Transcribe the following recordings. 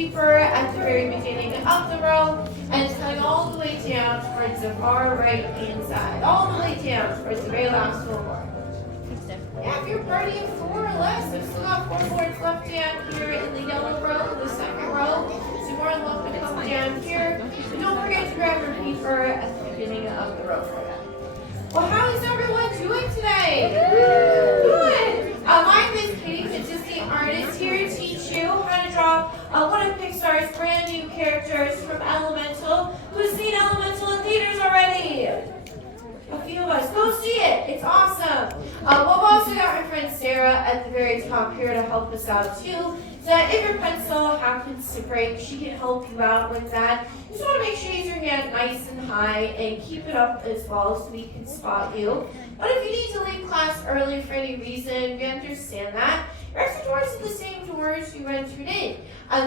paper at the very beginning of the row, and it's coming all the way down towards the far right hand side, all the way down towards the very last full board. Yeah, if you're party of 4 or less, there's still got 4 boards left down here in the yellow row, the second row. So you're more than welcome to come down here. And don't forget to grab your paper at the beginning of the row for that. Well, how is everyone doing today? Good. My name is Katie, the Disney artist, here to teach you how to draw one of Pixar's brand new characters from Elemental. Who's seen Elemental in theaters already? A few of us. Go see it. It's awesome. We've also got my friend Sarah at the very top here to help us out too. So that if your pencil happens to break, she can help you out with that. You just want to make sure you use your hand nice and high and keep it up as well so we can spot you. But if you need to leave class early for any reason, we understand that. Your exit doors are the same doors you entered in.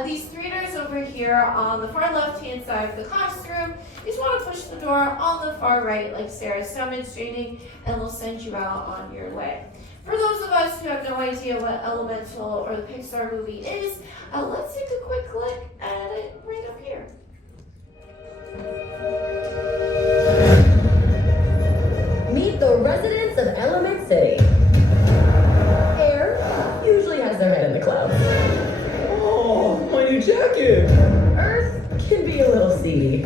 These 3 doors over here on the far left-hand side of the classroom, you just want to push the door on the far right like Sarah's demonstrating, and they'll send you out on your way. For those of us who have no idea what Elemental or the Pixar movie is, let's take a quick look at it right up here. Meet the residents of Element City. Air usually has their head in the clouds. Oh, my new jacket! Earth can be a little seedy.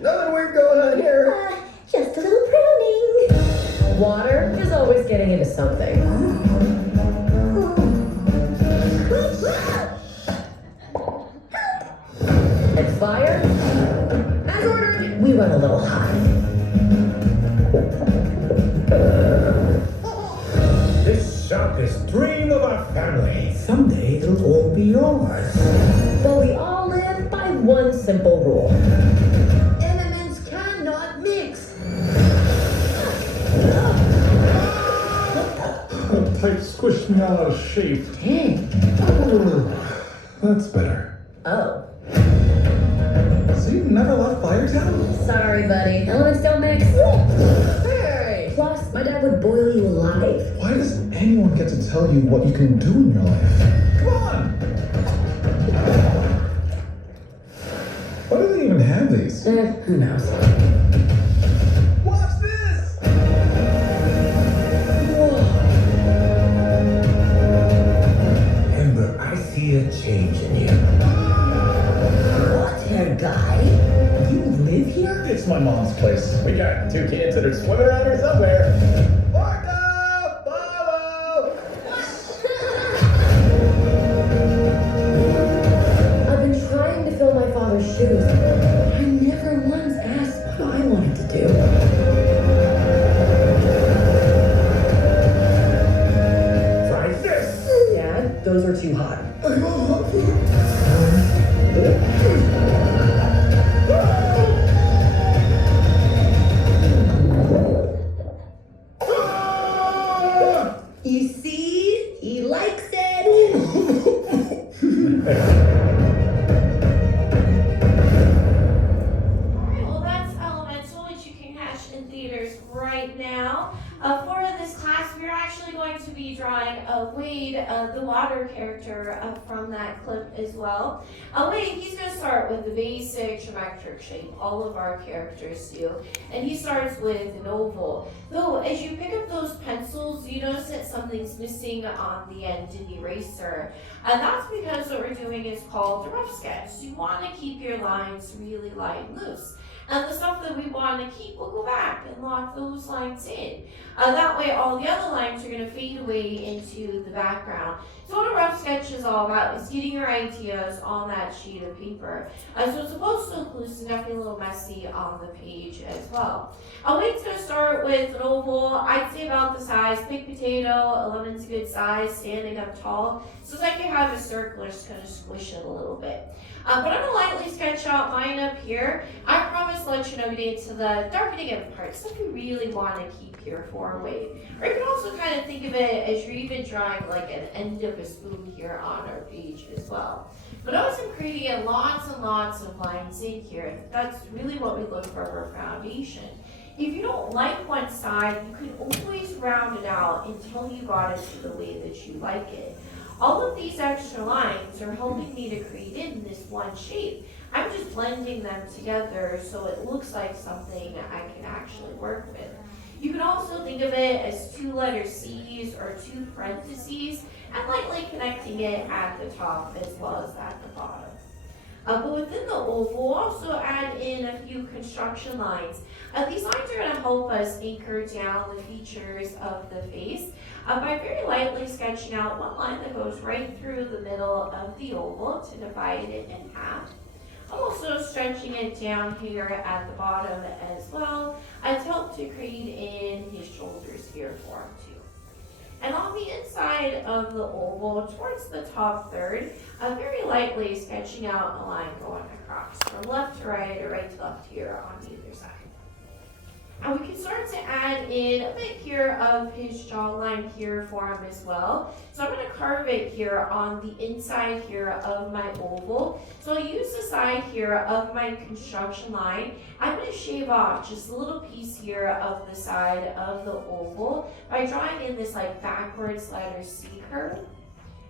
Nothing weird going on here. Just a little pruning. Water is always getting into something. And fire, as ordered, we run a little hot. This shop is dream of our family. Someday it'll all be yours. But we all live by one simple rule. Elements cannot mix. That pipe squished me out of shape. Dang. That's better. Oh. So you've never left Firetown? Sorry, buddy. Elements don't mix. Hey! Plus, my dad would boil you alive. Why does anyone get to tell you what you can do in your life? Come on! Why do they even have these? Who knows? Watch this! Ember, I see a change in you. What here, guy? You live here? It's my mom's place. We got 2 kids that are swimming around here somewhere. Marco! Follow! I've been trying to fill my father's shoes. I never once asked what I wanted to do. Try this. Dad, those are too hot. You see? He likes it. Alright, well that's Elemental, which you can catch in theaters right now. For this class, we're actually going to be drawing Wade, the water character from that clip as well. Wade, he's going to start with the basic geometric shape, all of our characters do. And he starts with an oval. Though, as you pick up those pencils, you notice that something's missing on the end, an eraser. And that's because what we're doing is called the rough sketch. You want to keep your lines really light and loose. And the stuff that we want to keep, we'll go back and lock those lines in. That way all the other lines are going to fade away into the background. So what a rough sketch is all about is getting your ideas on that sheet of paper. So it's supposed to look loose and definitely a little messy on the page as well. Wade's going to start with an oval, I'd say about the size, big potato, a lemon's a good size, standing up tall. So it's like you have a circle, just kind of squish it a little bit. But I'm going to lightly sketch out mine up here. I promise to let you know we get to the darkening of the part, stuff you really want to keep here for Wade. Or you can also kind of think of it as you're even drawing like an end of a spoon here on our page as well. But notice I'm creating lots and lots of lines in here. That's really what we look for our foundation. If you don't like one side, you can always round it out until you got it to the way that you like it. All of these extra lines are helping me to create in this one shape. I'm just blending them together so it looks like something I can actually work with. You can also think of it as two letter C's or two parentheses and lightly connecting it at the top as well as at the bottom. But within the oval, we'll also add in a few construction lines. These lines are going to help us anchor down the features of the face by very lightly sketching out one line that goes right through the middle of the oval to divide it in half. I'm also stretching it down here at the bottom as well to help to create in his shoulders here for him too. And on the inside of the oval, towards the top third, very lightly sketching out a line going across from left to right or right to left here on either side. And we can start to add in a bit here of his jawline here for him as well. So I'm going to carve it here on the inside here of my oval. So I'll use the side here of my construction line. I'm going to shave off just a little piece here of the side of the oval by drawing in this like backwards letter C curve.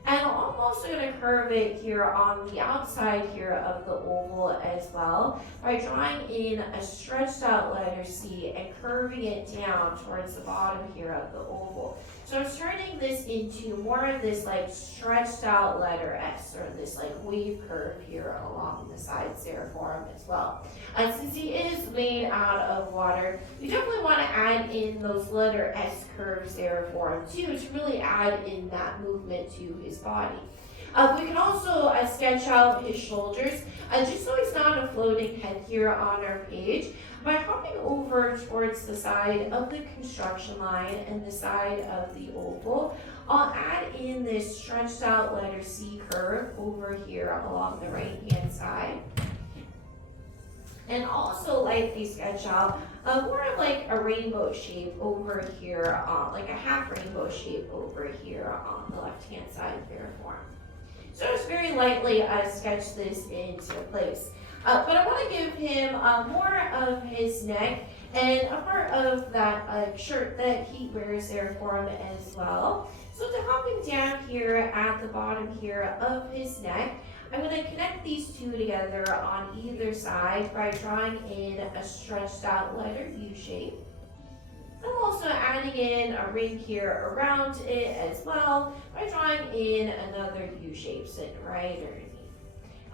And I'm also going to curve it here on the outside here of the oval as well by drawing in a stretched out letter C and curving it down towards the bottom here of the oval. So I'm turning this into more of this like stretched out letter S, or this like wave curve here along the sides there for him as well. Since he is made out of water, we definitely want to add in those letter S curves there for him too to really add in that movement to his body. We can also sketch out his shoulders, just so he's not a floating head here on our page, by hopping over towards the side of the construction line and the side of the oval. I'll add in this stretched out letter C curve over here along the right hand side. And also lightly sketch out more of like a rainbow shape over here, like a half rainbow shape over here on the left hand side there for him. So just very lightly sketch this into place. But I want to give him more of his neck and a part of that shirt that he wears there for him as well. So to help him down here at the bottom here of his neck, I'm going to connect these two together on either side by drawing in a stretched out letter U shape. I'm also adding in a ring here around it as well by drawing in another U shape sitting right underneath.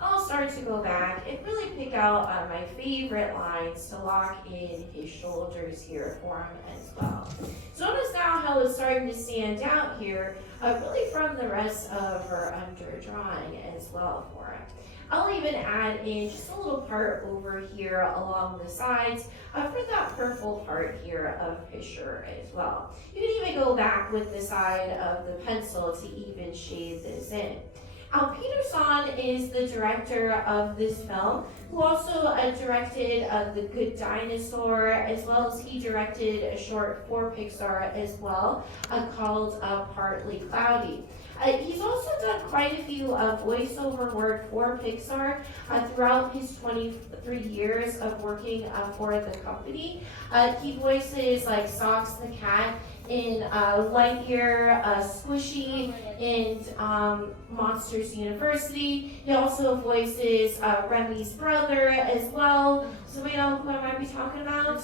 I'll start to go back and really pick out my favorite lines to lock in his shoulders here for him as well. So notice now how it's starting to stand out here, really from the rest of our under drawing as well for him. I'll even add in just a little part over here along the sides for that purple part here of his shirt as well. You can even go back with the side of the pencil to even shade this in. Peter Sohn is the director of this film, who also directed The Good Dinosaur, as well as he directed a short for Pixar as well, called Partly Cloudy. He's also done quite a few voiceover work for Pixar throughout his 23 years of working for the company. He voices like Socks the cat in Lightyear, Squishy, and Monsters University. He also voices Remy's brother as well. Somebody know who I might be talking about?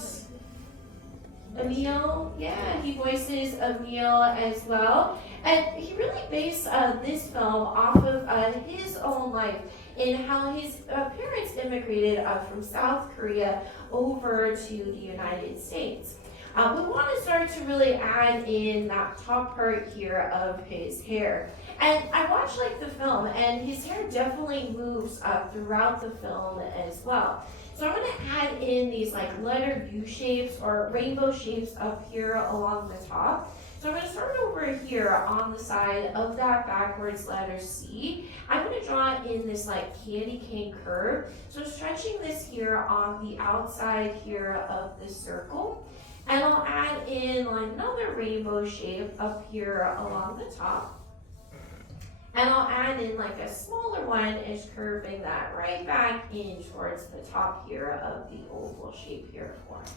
Emil, yeah, he voices Emil as well. And he really based this film off of his own life and how his parents immigrated from South Korea over to the United States. We want to start to really add in that top part here of his hair. And I watched like the film, and his hair definitely moves throughout the film as well. So I'm going to add in these like letter U shapes or rainbow shapes up here along the top. So I'm going to start over here on the side of that backwards letter C. I'm going to draw in this like candy cane curve. So stretching this here on the outside here of the circle. And I'll add in like another rainbow shape up here along the top. And I'll add in like a smaller one is curving that right back in towards the top here of the oval shape here for him.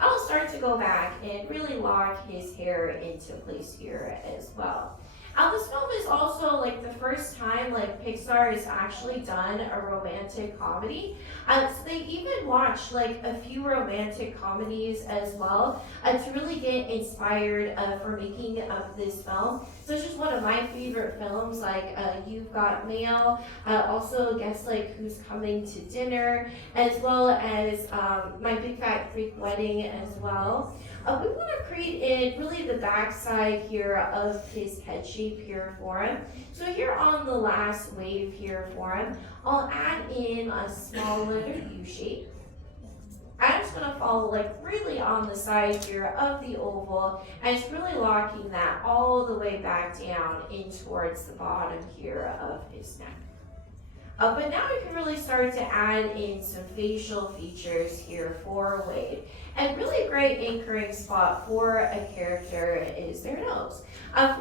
I'll start to go back and really lock his hair into place here as well. This film is also like the first time like Pixar has actually done a romantic comedy. So they even watched like a few romantic comedies as well to really get inspired for making this film. So it's just one of my favorite films. Like You've Got Mail, also Guess Like Who's Coming to Dinner, as well as My Big Fat Greek Wedding as well. We want to create in really the backside here of his head shape here for him. So here on the last wave here for him, I'll add in a small letter U shape. I'm just going to follow like really on the side here of the oval, and it's really locking that all the way back down in towards the bottom here of his neck. But now we can really start to add in some facial features here for Wade. And really great anchoring spot for a character is their nose.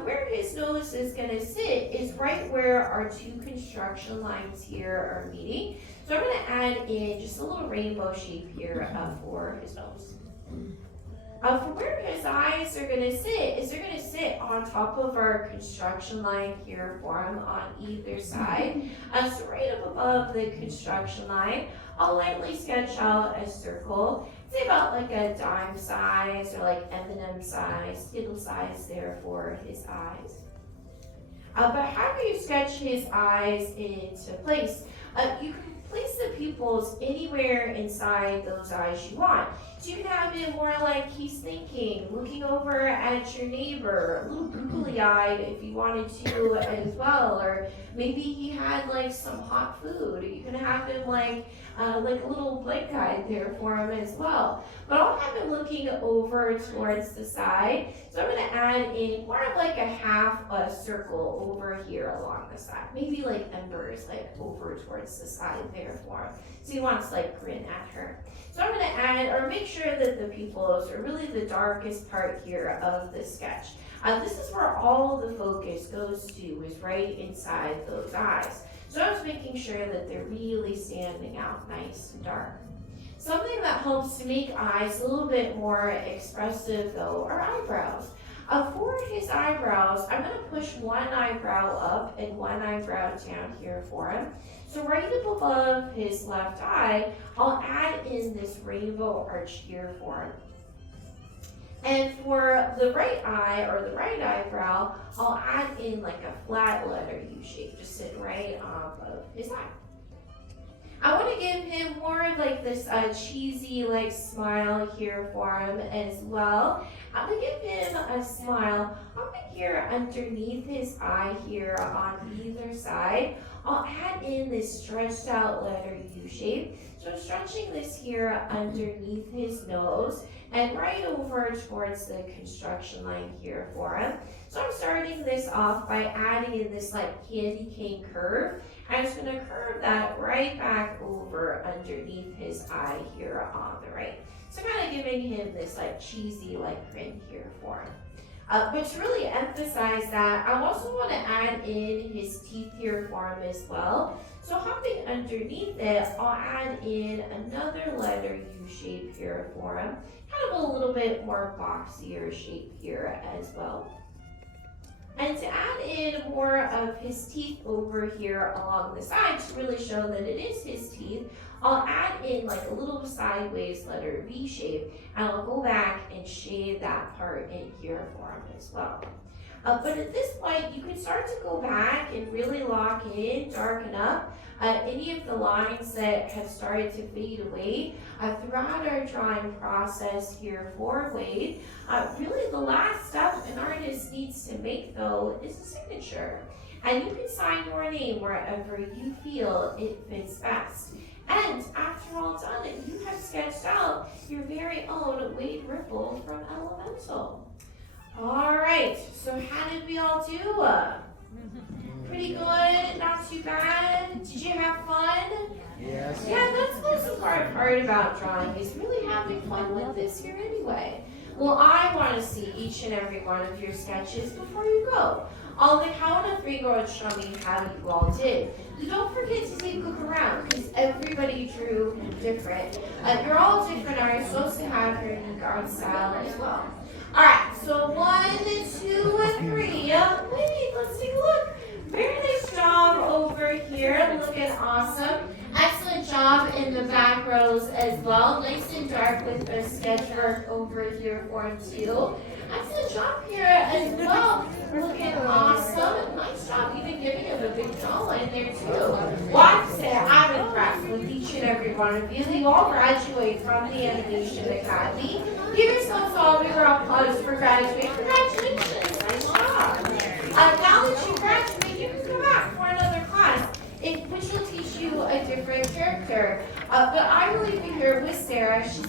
Where his nose is going to sit is right where our two construction lines here are meeting. So I'm going to add in just a little rainbow shape here for his nose. For where his eyes are going to sit is they're going to sit on top of our construction line here for him on either side. So right up above the construction line, I'll lightly sketch out a circle. Say about like a dime size or like M&M size, Skittle size there for his eyes. But how do you sketch his eyes into place? You can place the pupils anywhere inside those eyes you want. So you can have it more like he's thinking, looking over at your neighbor, a little googly-eyed if you wanted to as well, or maybe he had like some hot food. You can have him like a little blank-eyed there for him as well. But I'll have him looking over towards the side. So I'm going to add in more of like a half circle over here along the side. Maybe like embers like over towards the side there for him. So he wants to like grin at her. So I'm going to add or make sure that the pupils are really the darkest part here of the sketch. This is where all the focus goes to, is right inside those eyes. So I was making sure that they're really standing out nice and dark. Something that helps to make eyes a little bit more expressive though are eyebrows. For his eyebrows, I'm going to push one eyebrow up and one eyebrow down here for him. So right up above his left eye, I'll add in this rainbow arch here for him. And for the right eye or the right eyebrow, I'll add in like a flat letter U shape, just sitting right on above his eye. I want to give him more of like this cheesy like smile here for him as well. I'm going to give him a smile up here underneath his eye here on either side. I'll add in this stretched out letter U shape. So I'm stretching this here underneath his nose and right over towards the construction line here for him. So I'm starting this off by adding in this like candy cane curve. I'm just going to curve that right back over underneath his eye here on the right. So kind of giving him this like cheesy like grin here for him. But to really emphasize that, I also want to add in his teeth here for him as well. So hopping underneath it, I'll add in another letter U shape here for him. Kind of a little bit more boxier shape here as well. And to add in more of his teeth over here along the side to really show that it is his teeth, I'll add in like a little sideways letter V shape, and I'll go back and shade that part in here for him as well. But at this point, you can start to go back and really lock in, darken up any of the lines that have started to fade away throughout our drawing process here for Wade. Really the last step an artist needs to make though is a signature. And you can sign your name wherever you feel it fits best. And after all done, you have sketched out your very own Wade Ripple from Elemental. All right, so how did we all do? Pretty good, not too bad. Did you have fun? Yes. Yeah, that's the most important part about drawing, is really having fun with this here anyway. Well, I want to see each and every one of your sketches before you go. On the count of 3, go and show me how you all did. Don't forget to take a look around, because everybody drew different. You're all different artists, supposed to have your unique art style as well. All right. So 1, 2, and 3. Wait, let's take a look. Very nice job over here, looking awesome. Excellent job in the back rows as well. Nice and dark with the sketch work over here for 2. Excellent job here as well. Looking awesome. Nice job even giving him a big jawline there too. Well, I have to say I'm impressed with each and every one of you. You all graduate from the Animation Academy. Give yourselves all a big round of applause for graduating. Congratulations. Nice job. Now that you graduate, you can come back for another class, which will teach you a different character. But I will leave you here with Sarah. She's